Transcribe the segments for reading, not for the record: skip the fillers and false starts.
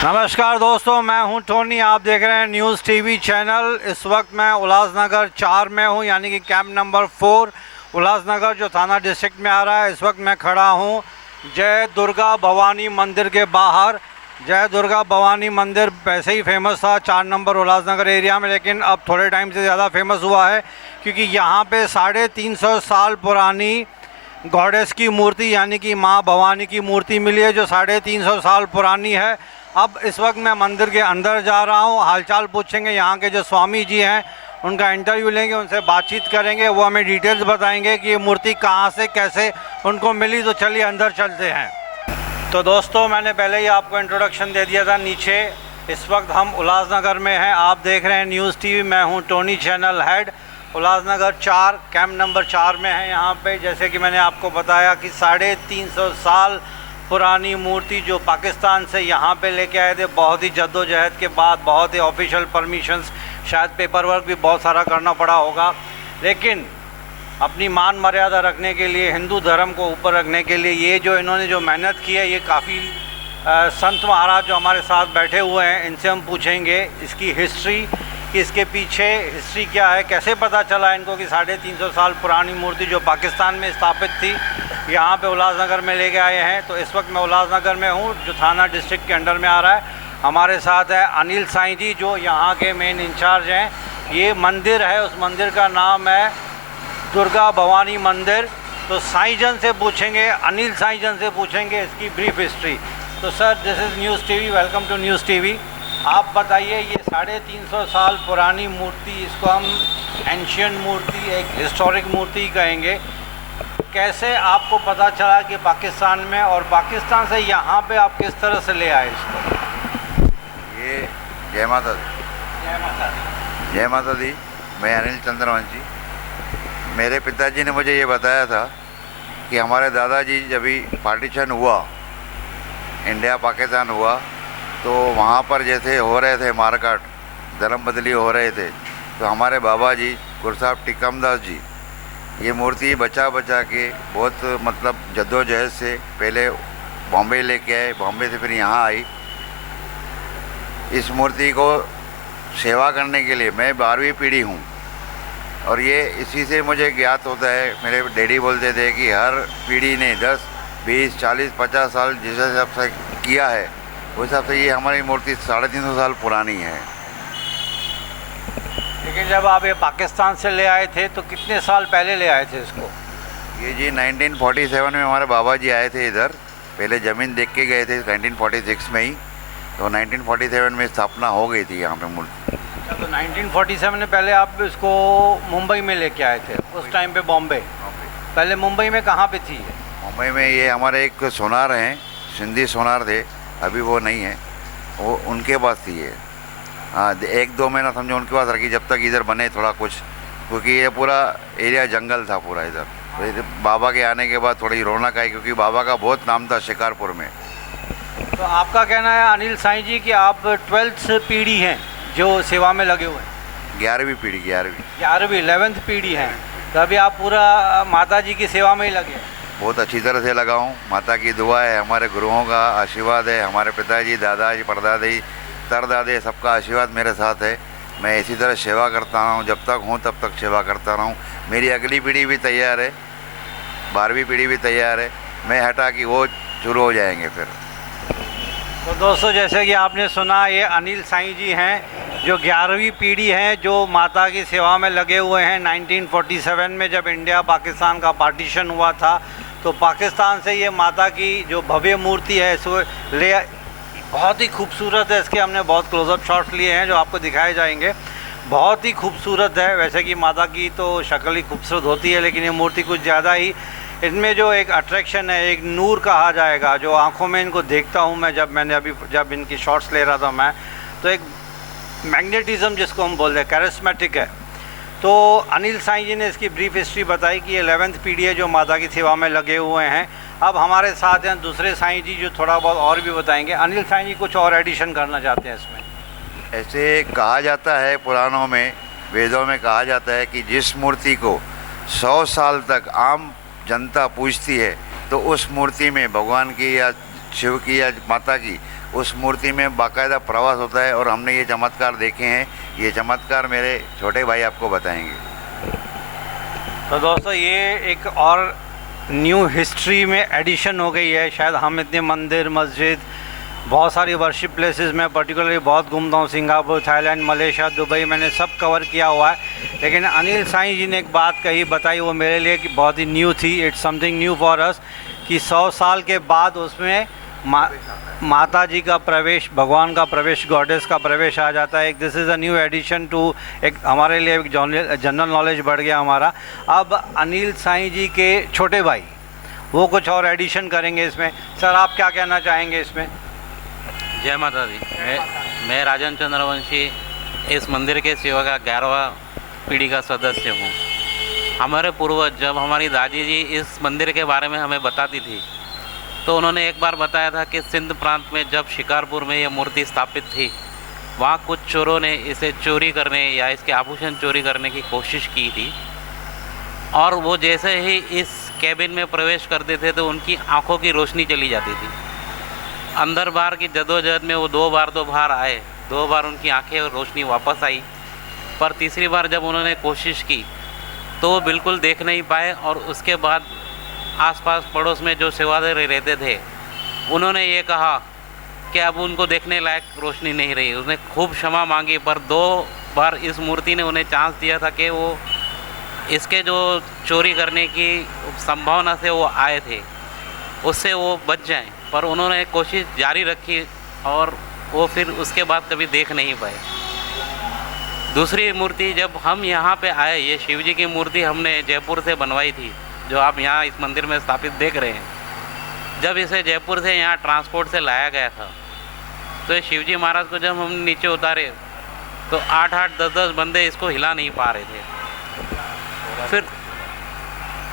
नमस्कार दोस्तों, मैं हूं टोनी। आप देख रहे हैं न्यूज़ टीवी चैनल। इस वक्त मैं उल्लासनगर 4 में हूं, यानी कि कैंप नंबर 4 उल्लासनगर जो थाना डिस्ट्रिक्ट में आ रहा है। इस वक्त मैं खड़ा हूं जय दुर्गा भवानी मंदिर के बाहर। जय दुर्गा भवानी मंदिर वैसे ही फेमस था 4 नंबर उल्लासनगर एरिया में, लेकिन अब थोड़े टाइम से ज़्यादा फेमस हुआ है क्योंकि यहाँ पे 350 साल पुरानी गॉडेस की मूर्ति यानी कि माँ भवानी की मूर्ति मिली है जो 350 साल पुरानी है। अब इस वक्त मैं मंदिर के अंदर जा रहा हूँ, हालचाल पूछेंगे। यहाँ के जो स्वामी जी हैं उनका इंटरव्यू लेंगे, उनसे बातचीत करेंगे, वो हमें डिटेल्स बताएंगे कि ये मूर्ति कहाँ से कैसे उनको मिली। तो चलिए अंदर चलते हैं। तो दोस्तों, मैंने पहले ही आपको इंट्रोडक्शन दे दिया था नीचे। इस वक्त हम उल्लासनगर में हैं। आप देख रहे हैं न्यूज़ टीवी। मैं हूँ Tony, channel head. Ulhasnagar 4 camp number 4 में है। यहाँ पे जैसे कि मैंने आपको बताया कि 350 साल पुरानी मूर्ति जो पाकिस्तान से यहाँ पे लेके आए थे, बहुत ही जद्दोजहद के बाद, बहुत ही ऑफिशियल परमिशंस, शायद पेपर वर्क भी बहुत सारा करना पड़ा होगा, लेकिन अपनी मान मर्यादा रखने के लिए, हिंदू धर्म को ऊपर रखने के लिए ये जो इन्होंने जो मेहनत की है, ये काफ़ी संत महाराज जो हमारे साथ बैठे हुए हैं इनसे हम पूछेंगे इसकी हिस्ट्री, कि इसके पीछे हिस्ट्री क्या है, कैसे पता चला इनको कि 350 साल पुरानी मूर्ति जो पाकिस्तान में स्थापित थी यहाँ पे उल्लासनगर में लेके आए हैं। तो इस वक्त मैं उल्लासनगर में हूँ जो थाना डिस्ट्रिक्ट के अंडर में आ रहा है। हमारे साथ है अनिल साईं जी जो यहाँ के मेन इंचार्ज हैं। ये मंदिर है, उस मंदिर का नाम है दुर्गा भवानी मंदिर। तो साईं जन से पूछेंगे, अनिल साईं जन से पूछेंगे इसकी ब्रीफ हिस्ट्री। तो sir, this is news TV, welcome to news TV. आप बताइए, ये 350 साल पुरानी मूर्ति, इसको हम एंशियंट मूर्ति, एक हिस्टोरिक मूर्ति कहेंगे, कैसे आपको पता चला कि पाकिस्तान में, और पाकिस्तान से यहाँ पे आप किस तरह से ले आए इसको? ये जय माता दी। जय माता दी। जय माता दी। मैं अनिल चंद्रवंशी। मेरे पिताजी ने मुझे ये बताया था कि हमारे दादाजी जब भी पार्टीशन हुआ, इंडिया पाकिस्तान हुआ, तो वहाँ पर जैसे हो रहे थे मारकाट, धर्म बदली हो रहे थे, तो हमारे बाबा जी गुरसाहब टिकमदास जी ये मूर्ति बचा के बहुत मतलब जद्दोजहद से पहले बॉम्बे लेके आए, बॉम्बे से फिर यहाँ आई। इस मूर्ति को सेवा करने के लिए मैं 12वीं पीढ़ी हूँ, और ये इसी से मुझे ज्ञात होता है। मेरे डैडी बोलते थे कि हर पीढ़ी ने 10, 20, 40, 50 साल जिस हिसाब से किया है, उस हिसाब से ये हमारी मूर्ति 350 साल पुरानी है। लेकिन जब आप ये पाकिस्तान से ले आए थे तो कितने साल पहले ले आए थे इसको? ये जी 1947 में हमारे बाबा जी आए थे इधर, पहले ज़मीन देख के गए थे 1946 में ही, तो 1947 में स्थापना हो गई थी यहाँ पे मूर्ति। अच्छा, तो 1947 में पहले आप इसको मुंबई में लेके आए थे, उस टाइम पे बॉम्बे। पहले मुंबई में कहाँ पे थी ये? मुंबई में ये हमारे एक सोनार हैं, सिंधी सोनार थे, अभी वो नहीं है, वो उनके पास थी ये। हाँ, 1-2 महीना समझो उनके पास रखी, जब तक इधर बने थोड़ा कुछ, क्योंकि ये पूरा एरिया जंगल था पूरा इधर। तो बाबा के आने के बाद थोड़ी रौनक आई, क्योंकि बाबा का बहुत नाम था शिकारपुर में। तो आपका कहना है अनिल साईं जी कि आप 12th पीढ़ी हैं जो सेवा में लगे हुए हैं? 11वीं पीढ़ी। 11वीं 11th पीढ़ी हैं, तो अभी आप पूरा माता जी की सेवा में ही लगे हैं? बहुत अच्छी तरह से लगा हूँ। माता की दुआ है, हमारे गुरुओं का आशीर्वाद है, हमारे पिताजी, दादाजी, परदादी, तरदादे, सबका आशीर्वाद मेरे साथ है। मैं इसी तरह सेवा करता हूँ, जब तक हूँ तब तक सेवा करता रहूँ। मेरी अगली पीढ़ी भी तैयार है, 12वीं पीढ़ी भी तैयार है। मैं हटा कि वो शुरू हो जाएंगे फिर। तो दोस्तों, जैसे कि आपने सुना, ये अनिल साईं जी हैं जो 11वीं पीढ़ी हैं जो माता की सेवा में लगे हुए हैं। 1947 में जब इंडिया पाकिस्तान का पार्टीशन हुआ था, तो पाकिस्तान से ये माता की जो भव्य मूर्ति है इसको ले, बहुत ही खूबसूरत है। इसके हमने बहुत क्लोजअप शॉट्स लिए हैं जो आपको दिखाए जाएंगे। बहुत ही खूबसूरत है। वैसे कि माता की तो शक्ल ही खूबसूरत होती है, लेकिन ये मूर्ति कुछ ज़्यादा ही, इनमें जो एक अट्रैक्शन है, एक नूर कहा जाएगा, जो आंखों में इनको देखता हूँ मैं, जब इनकी शॉट्स ले रहा था मैं, तो एक मैग्नेटिज़म जिसको हम बोलते हैं, कैरिस्मेटिक है। तो अनिल साईं जी ने इसकी ब्रीफ हिस्ट्री बताई कि ये 11th पीढ़ी है जो माता की सेवा में लगे हुए हैं। अब हमारे साथ हैं दूसरे साईं जी जो थोड़ा बहुत और भी बताएंगे। अनिल साईं जी कुछ और एडिशन करना चाहते हैं इसमें? ऐसे कहा जाता है, पुराणों में, वेदों में कहा जाता है कि जिस मूर्ति को 100 साल तक आम जनता पूजती है, तो उस मूर्ति में भगवान की या शिव की या माता की उस मूर्ति में बाकायदा प्रवास होता है और हमने ये चमत्कार देखे हैं। ये चमत्कार मेरे छोटे भाई आपको बताएंगे। तो दोस्तों ये एक और न्यू हिस्ट्री में एडिशन हो गई है। शायद हम इतने मंदिर, मस्जिद, बहुत सारी वर्शिप प्लेसेस में पर्टिकुलरली बहुत घूमता हूँ। सिंगापुर, थाईलैंड, मलेशिया, दुबई, मैंने सब कवर किया हुआ है। लेकिन अनिल साईं जी ने एक बात कही, बताई, वो मेरे लिए कि बहुत ही न्यू थी। It's something new for us कि 100 साल के बाद उसमें माता जी का प्रवेश, भगवान का प्रवेश, गॉडेस का प्रवेश आ जाता है। This is a new addition to, एक हमारे लिए एक जनरल नॉलेज बढ़ गया हमारा। अब अनिल साईं जी के छोटे भाई वो कुछ और एडिशन करेंगे इसमें। सर आप क्या कहना चाहेंगे इसमें? जय माता दी। मैं राजन चंद्रवंशी इस मंदिर के सेवा का 11वां पीढ़ी का सदस्य हूँ। हमारे पूर्वज जब हमारी दादी जी इस मंदिर के बारे में हमें बताती थी तो उन्होंने एक बार बताया था कि सिंध प्रांत में जब शिकारपुर में यह मूर्ति स्थापित थी, वहाँ कुछ चोरों ने इसे चोरी करने या इसके आभूषण चोरी करने की कोशिश की थी। और वो जैसे ही इस कैबिन में प्रवेश करते थे तो उनकी आंखों की रोशनी चली जाती थी। अंदर बाहर की जदोजहद में वो 2 बार तो बाहर आए, 2 बार उनकी आंखें और रोशनी वापस आई, पर तीसरी बार जब उन्होंने कोशिश की तो वो बिल्कुल देख नहीं पाए। और उसके बाद आसपास पड़ोस में जो सेवादार रहते थे उन्होंने ये कहा कि अब उनको देखने लायक रोशनी नहीं रही। उसने खूब क्षमा मांगी, पर 2 बार इस मूर्ति ने उन्हें चांस दिया था कि वो इसके जो चोरी करने की संभावना से वो आए थे उससे वो बच जाएं, पर उन्होंने कोशिश जारी रखी और वो फिर उसके बाद कभी देख नहीं पाए। दूसरी मूर्ति जब हम यहाँ पे आए, ये शिव जी की मूर्ति हमने जयपुर से बनवाई थी, जो आप यहाँ इस मंदिर में स्थापित देख रहे हैं। जब इसे जयपुर से यहाँ ट्रांसपोर्ट से लाया गया था तो ये शिव जी महाराज को जब हम नीचे उतारे तो 8-8, 10-10 बंदे इसको हिला नहीं पा रहे थे। फिर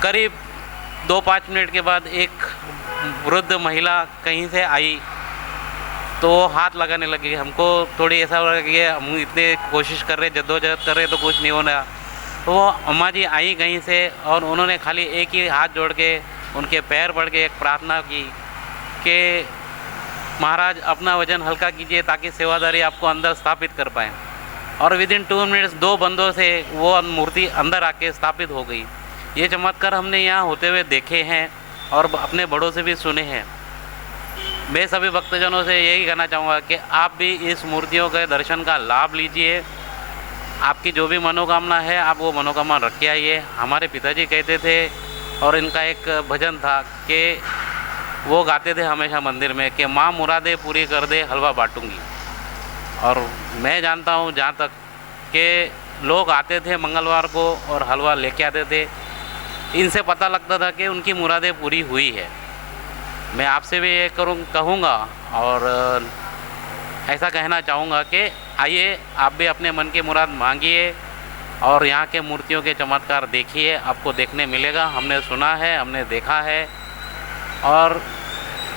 करीब 2-5 मिनट के बाद एक वृद्ध महिला कहीं से आई तो वो हाथ लगाने लगी। हमको थोड़ी ऐसा लगा कि हम इतने कोशिश कर रहे, जद्दोजहद कर रहे तो कुछ नहीं होना। तो वो अम्मा जी आई कहीं से और उन्होंने खाली एक ही हाथ जोड़ के उनके पैर पड़ के एक प्रार्थना की कि महाराज अपना वजन हल्का कीजिए ताकि सेवादारी आपको अंदर स्थापित कर पाएँ। और विदिन 2 मिनट्स 2 बंदों से वो मूर्ति अंदर आके स्थापित हो गई। ये चमत्कार हमने यहाँ होते हुए देखे हैं और अपने बड़ों से भी सुने हैं। मैं सभी भक्तजनों से यही कहना चाहूँगा कि आप भी इस मूर्तियों के दर्शन का लाभ लीजिए। आपकी जो भी मनोकामना है आप वो मनोकामना रख के आइए। हमारे पिताजी कहते थे और इनका एक भजन था कि वो गाते थे हमेशा मंदिर में कि माँ मुरादे पूरी कर दे, हलवा बांटूंगी। और मैं जानता हूँ जहाँ तक कि लोग आते थे मंगलवार को और हलवा लेके आते थे, इनसे पता लगता था कि उनकी मुरादें पूरी हुई है। मैं आपसे भी ये कहूँगा और ऐसा कहना चाहूँगा कि आइए आप भी अपने मन की मुराद मांगिए और यहाँ के मूर्तियों के चमत्कार देखिए, आपको देखने मिलेगा। हमने सुना है, हमने देखा है और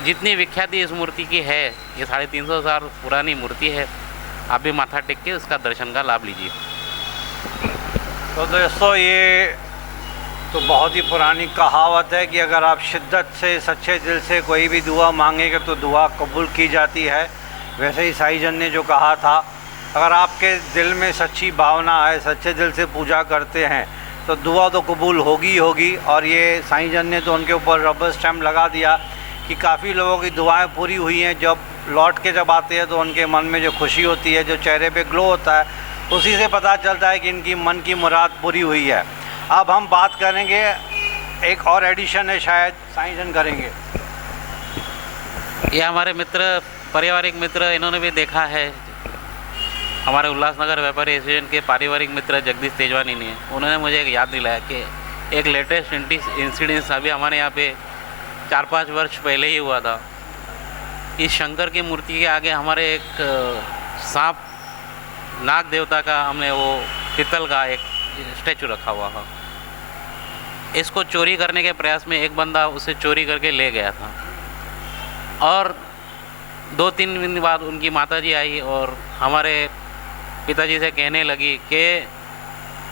जितनी विख्याति इस मूर्ति की है, ये 350 साल पुरानी मूर्ति है। आप भी माथा टेक के उसका दर्शन का लाभ लीजिए। तो दोस्तों ये तो बहुत ही पुरानी कहावत है कि अगर आप शिद्दत से, सच्चे दिल से कोई भी दुआ मांगेंगे तो दुआ कबूल की जाती है। वैसे ही साईं जन ने जो कहा था, अगर आपके दिल में सच्ची भावना है, सच्चे दिल से पूजा करते हैं तो दुआ तो कबूल होगी होगी। और ये साईं जन ने तो उनके ऊपर रबर स्टैम्प लगा दिया कि काफ़ी लोगों की दुआएं पूरी हुई हैं। जब लौट के जब आते हैं तो उनके मन में जो खुशी होती है, जो चेहरे पे ग्लो होता है, उसी से पता चलता है कि इनकी मन की मुराद पूरी हुई है। अब हम बात करेंगे, एक और एडिशन है शायद साईं जन करेंगे। ये हमारे मित्र, पारिवारिक मित्र, इन्होंने भी देखा है। हमारे उल्लासनगर व्यापारी एसोसिएशन के पारिवारिक मित्र जगदीश तेजवानी ने, उन्होंने मुझे एक याद दिलाया कि एक लेटेस्ट इंसिडेंस अभी हमारे यहाँ पे 4-5 वर्ष पहले ही हुआ था। इस शंकर की मूर्ति के आगे हमारे एक सांप, नाग देवता का, हमने वो पीतल का एक स्टैचू रखा हुआ था। इसको चोरी करने के प्रयास में एक बंदा उसे चोरी करके ले गया था और 2-3 दिन बाद उनकी माताजी आई और हमारे पिताजी से कहने लगी कि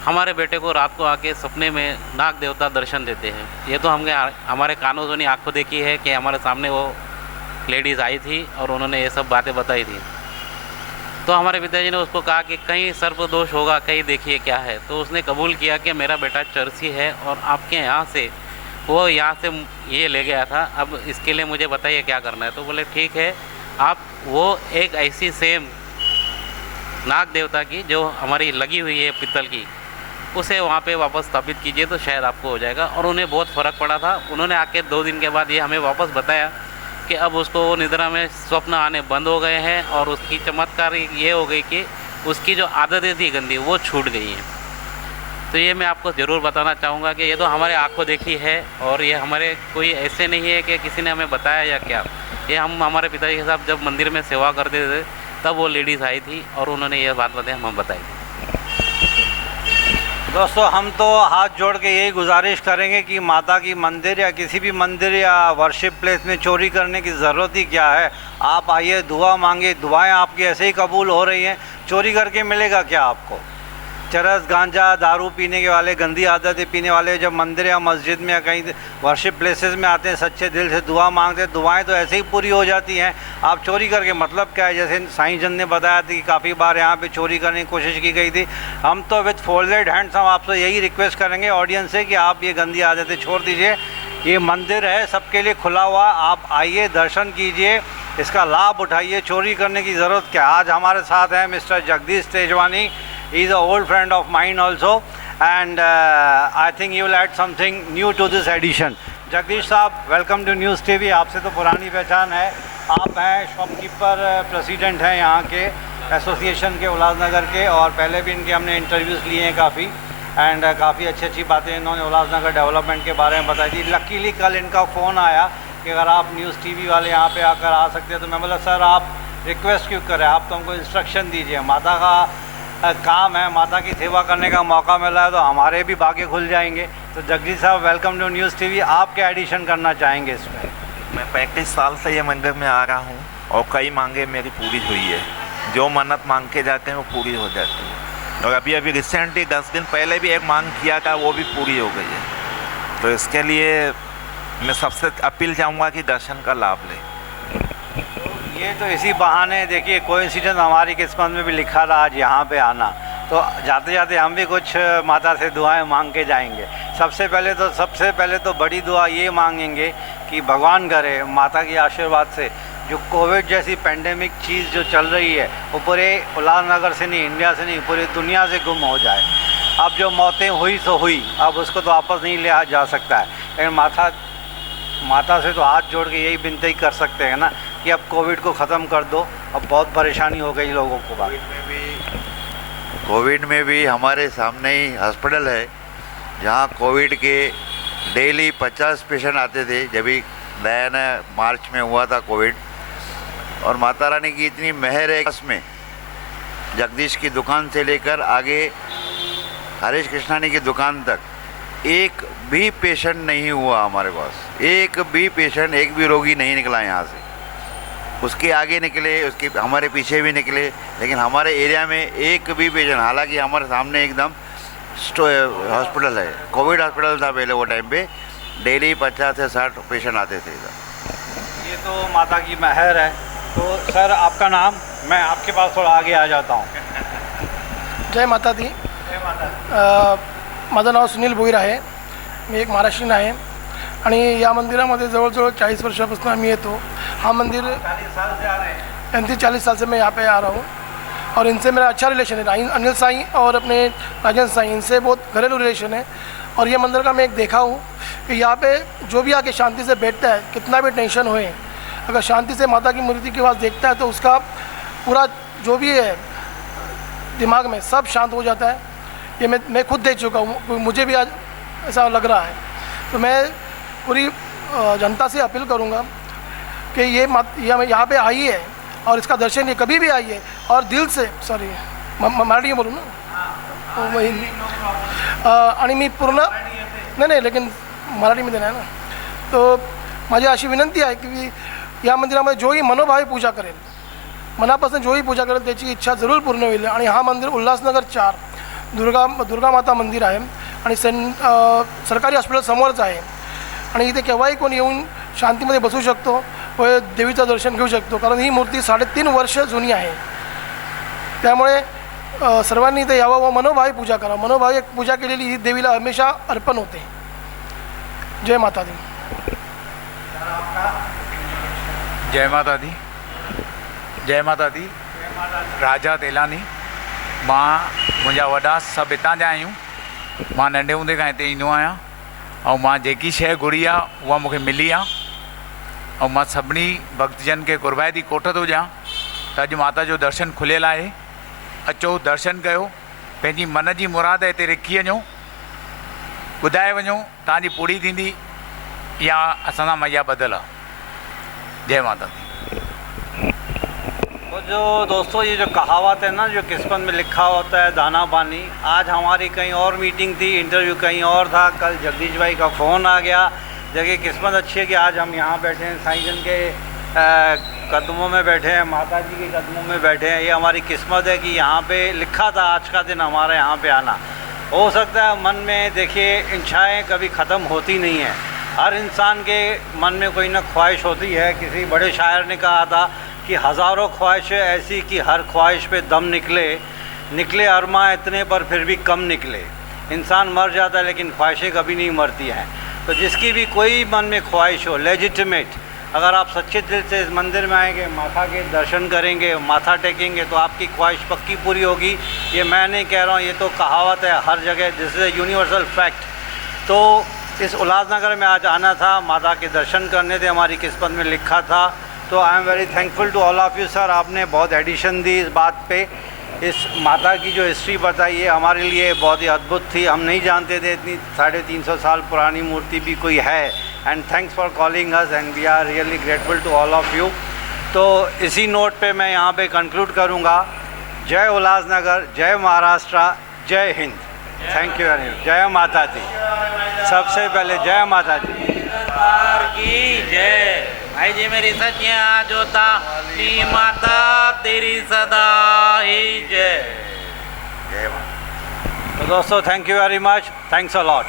हमारे बेटे को रात को आके सपने में नाग देवता दर्शन देते हैं। ये तो हमने हमारे कानों सुनी, आंखों देखी है कि हमारे सामने वो लेडीज़ आई थी और उन्होंने ये सब बातें बताई थी। तो हमारे पिताजी ने उसको कहा कि कहीं सर्पदोष होगा, कहीं देखिए क्या है। तो उसने कबूल किया कि मेरा बेटा चर्सी है और आपके यहाँ से वो यहाँ से ये ले गया था, अब इसके लिए मुझे बताइए क्या करना है। तो बोले ठीक है, आप वो एक ऐसी सेम नाग देवता की जो हमारी लगी हुई है पित्तल की, उसे वहाँ पे वापस स्थापित कीजिए तो शायद आपको हो जाएगा। और उन्हें बहुत फ़र्क पड़ा था। उन्होंने आके 2 दिन के बाद ये हमें वापस बताया कि अब उसको वो निद्रा में स्वप्न आने बंद हो गए हैं और उसकी चमत्कार ये हो गई कि उसकी जो आदतें थी गंदी वो छूट गई हैं। तो ये मैं आपको ज़रूर बताना चाहूँगा कि ये तो हमारे आंखों देखी है और ये हमारे कोई ऐसे नहीं है कि किसी ने हमें बताया या क्या। ये हम हमारे पिताजी के साथ जब मंदिर में सेवा करते थे तब वो लेडीज़ आई थी और उन्होंने ये बात बताई, हम बताई थी। दोस्तों, हम तो हाथ जोड़ के यही गुजारिश करेंगे कि माता की मंदिर या किसी भी मंदिर या वर्शिप प्लेस में चोरी करने की ज़रूरत ही क्या है। आप आइए, दुआ मांगे, दुआएं आपकी ऐसे ही कबूल हो रही हैं। चोरी करके मिलेगा क्या आपको? चरस, गांजा, दारू पीने के वाले, गंदी आदतें पीने वाले जब मंदिर या मस्जिद में या कहीं वर्शिप प्लेसेस में आते हैं, सच्चे दिल से दुआ मांगते हैं, दुआएं तो ऐसे ही पूरी हो जाती हैं। आप चोरी करके मतलब क्या है? जैसे साईं जन ने बताया था कि काफ़ी बार यहाँ पे चोरी करने की कोशिश की गई थी। हम तो विथ फोल्डेड हैंड्स हम आपसे यही रिक्वेस्ट करेंगे ऑडियंस से कि आप ये गंदी आदतें छोड़ दीजिए। ये मंदिर है, सबके लिए खुला हुआ, आप आइए, दर्शन कीजिए, इसका लाभ उठाइए। चोरी करने की ज़रूरत क्या? आज हमारे साथ हैं mister Jagdish Tejwani. He is an old friend of mine also, and I think you will add something new to this edition. Jagdish साहब, वेलकम टू न्यूज़ टीवी। आपसे तो पुरानी पहचान है, आप हैं शॉपकीपर प्रेसिडेंट हैं यहाँ के एसोसिएशन के उल्लासनगर के, और पहले भी इनके हमने इंटरव्यूज़ लिए हैं काफ़ी, एंड काफ़ी अच्छी बातें इन्होंने उल्लासनगर डेवलपमेंट के बारे में बताई थी। लकीली कल इनका फ़ोन आया कि अगर आप न्यूज़ टीवी वाले यहाँ पे आकर आ सकते हैं, तो मैं बोला सर आप रिक्वेस्ट क्यों करें, आप तो हमको इंस्ट्रक्शन दीजिए। माता का काम है, माता की सेवा करने का मौका मिला है तो हमारे भी भाग्य खुल जाएंगे। तो जगदीश साहब, वेलकम टू न्यूज़ टीवी। आप क्या एडिशन करना चाहेंगे इसमें? मैं 35 साल से ये मंदिर में आ रहा हूँ और कई मांगे मेरी पूरी हुई है। जो मन्नत मांग के जाते हैं वो पूरी हो जाती है। और अभी रिसेंटली 10 दिन पहले भी एक मांग किया था, वो भी पूरी हो गई है। तो इसके लिए मैं सबसे अपील चाहूँगा कि दर्शन का लाभ लें। ये तो इसी बहाने देखिए, कोइंसिडेंस हमारी किस्मत में भी लिखा था आज यहाँ पे आना, तो जाते जाते हम भी कुछ माता से दुआएं मांग के जाएंगे। सबसे पहले तो बड़ी दुआ ये मांगेंगे कि भगवान करे माता की आशीर्वाद से जो कोविड जैसी पेंडेमिक चीज़ जो चल रही है वो पूरे उल्लासनगर से नहीं, इंडिया से नहीं, पूरी दुनिया से गुम हो जाए। अब जो मौतें हुई सो हुई, अब उसको तो वापस नहीं लिया जा सकता है, लेकिन माता से तो हाथ जोड़ के यही विनती कर सकते हैं ना कि अब कोविड को ख़त्म कर दो। अब बहुत परेशानी हो गई लोगों को। कोविड में भी हमारे सामने ही हॉस्पिटल है जहाँ कोविड के डेली 50 पेशेंट आते थे जब भी नया मार्च में हुआ था कोविड। और माता रानी की इतनी मेहर है, इसमें जगदीश की दुकान से लेकर आगे हरीश कृष्णानी की दुकान तक एक भी पेशेंट नहीं हुआ हमारे पास। एक भी पेशेंट, एक भी रोगी नहीं निकला यहाँ से। उसके आगे निकले, उसके हमारे पीछे भी निकले, लेकिन हमारे एरिया में एक भी पेशेंट, हालांकि हमारे सामने एकदम हॉस्पिटल है, कोविड हॉस्पिटल था पहले वो टाइम पे, डेली 50 से 60 पेशेंट आते थे इधर। ये तो माता की मेहर है। तो सर आपका नाम? मैं आपके पास थोड़ा आगे आ जाता हूँ। जय माता दी। जय माता। माझं नाव सुनील भोईर आहे, मी एक महाराष्ट्रीयन आहे आणि या मंदिरामध्ये जवळजवळ 40 वर्षापासून आम्ही येतो। हा मंदिर 40 साल से आ रहे हैं। 35-40 साल से मैं यहाँ पे आ रहा हूँ और इनसे मेरा अच्छा रिलेशन है। अनिल साईं और अपने राजन साईं, इनसे बहुत घरेलू रिलेशन है। और ये मंदिर का मैं एक देखा हूँ कि यहाँ पे जो भी आके शांति से बैठता है, कितना भी टेंशन होए, अगर शांति से माता की मूर्ति के पास देखता है तो उसका पूरा जो भी है दिमाग में सब शांत हो जाता है। ये मैं खुद देख चुका हूँ, मुझे भी आज ऐसा लग रहा है। तो मैं पूरी जनता से अपील करूँगा कि ये यहाँ पे आइए और इसका दर्शन ये कभी भी आइए और दिल से, सॉरी मराठी बोलू ना, आणि मी पूर्ण नाही लेकिन मराठीमध्ये नाही ना, तो माझी अशी विनंती आहे की या मंदिरामध्ये जोही मनोभावे पूजा करेल, मनापासून जोही पूजा करेल त्याची इच्छा जरूर पूर्ण होईल। आणि हा मंदिर उल्हासनगर 4 दुर्गा माता मंदिर आहे आणि सरकारी हॉस्पिटल समोरच आहे आणि इथे केव्हाही कोणी येऊन शांतीमध्ये बसू शकतो देवीचं दर्शन घेऊ शकतो, कारण ही मूर्ती 3.5 वर्ष जुनी आहे. त्यामुळे सर्वांनी इथे यावं व मनोभावे पूजा करावं. मनोभावे पूजा केलेली ही देवीला हमेशा अर्पण होते. जय माता दी. जय माता दी. जय माता दी. राजा तेलानी. मां मुंहिंजा वॾा सभु हितां जा आहियूं. मां नंढे हूंदे खां हिते ईंदो आहियां ऐं मां जेकी शइ घुरी आहे उहा मूंखे मिली आहे ऐं मां सभिनी भक्तजन खे कुर्बायती कोठ थो ॾियां त अॼु माता जो दर्शन खुलियल आहे. अचो दर्शन कयो, पंहिंजी मन जी मुराद हिते रखी वञो, ॿुधाए वञो, तव्हांजी पूरी थींदी या असां सां मैया बदल आहे. जय माता दी. तो जो दोस्तों ये जो कहावत है ना, जो किस्मत में लिखा होता है दाना पानी, आज हमारी कहीं और मीटिंग थी, इंटरव्यू कहीं और था. कल जगदीश भाई का फ़ोन आ गया. जगह किस्मत अच्छी है कि आज हम यहाँ बैठे हैं, साईं जन के कदमों में बैठे हैं, माता जी के कदमों में बैठे हैं. ये हमारी किस्मत है कि यहाँ पे लिखा था आज का दिन हमारे यहाँ पे आना. हो सकता है मन में, देखिए इच्छाएँ कभी ख़त्म होती नहीं हैं. हर इंसान के मन में कोई ना ख्वाहिश होती है. किसी बड़े शायर ने कहा था कि हज़ारों ख्वाहिशें ऐसी कि हर ख्वाहिश पे दम निकले अरमा इतने पर फिर भी कम निकले. इंसान मर जाता है लेकिन ख्वाहिशें कभी नहीं मरती हैं. तो जिसकी भी कोई मन में ख्वाहिश हो, लेजिटिमेट, अगर आप सच्चे दिल से इस मंदिर में आएंगे, माता के दर्शन करेंगे, माथा टेकेंगे, तो आपकी ख्वाहिश पक्की पूरी होगी. ये मैं नहीं कह रहा हूँ, ये तो कहावत है हर जगह. This is a universal fact. तो इस उल्लासनगर में आज आना था, माता के दर्शन करने थे, हमारी किस्मत में लिखा था. तो I am very thankful to all of you sir. आपने बहुत एडिशन दी इस बात पे. इस माता की जो हिस्ट्री बताई है हमारे लिए बहुत ही अद्भुत थी. हम नहीं जानते थे इतनी 350 साल पुरानी मूर्ति भी कोई है. And thanks for calling us and we are really grateful to all of you. तो इसी नोट पे मैं यहाँ पे कंक्लूड करूँगा. जय उल्लासनगर, जय महाराष्ट्र, जय Hind. Thank you very much. जय माता दी. सबसे पहले जय माता दी की जय. भाई जी मेरी सचिया जोता नी माता तेरी सदा ही जय. जय माता. तो दोस्तों thank you very much. Thanks a lot.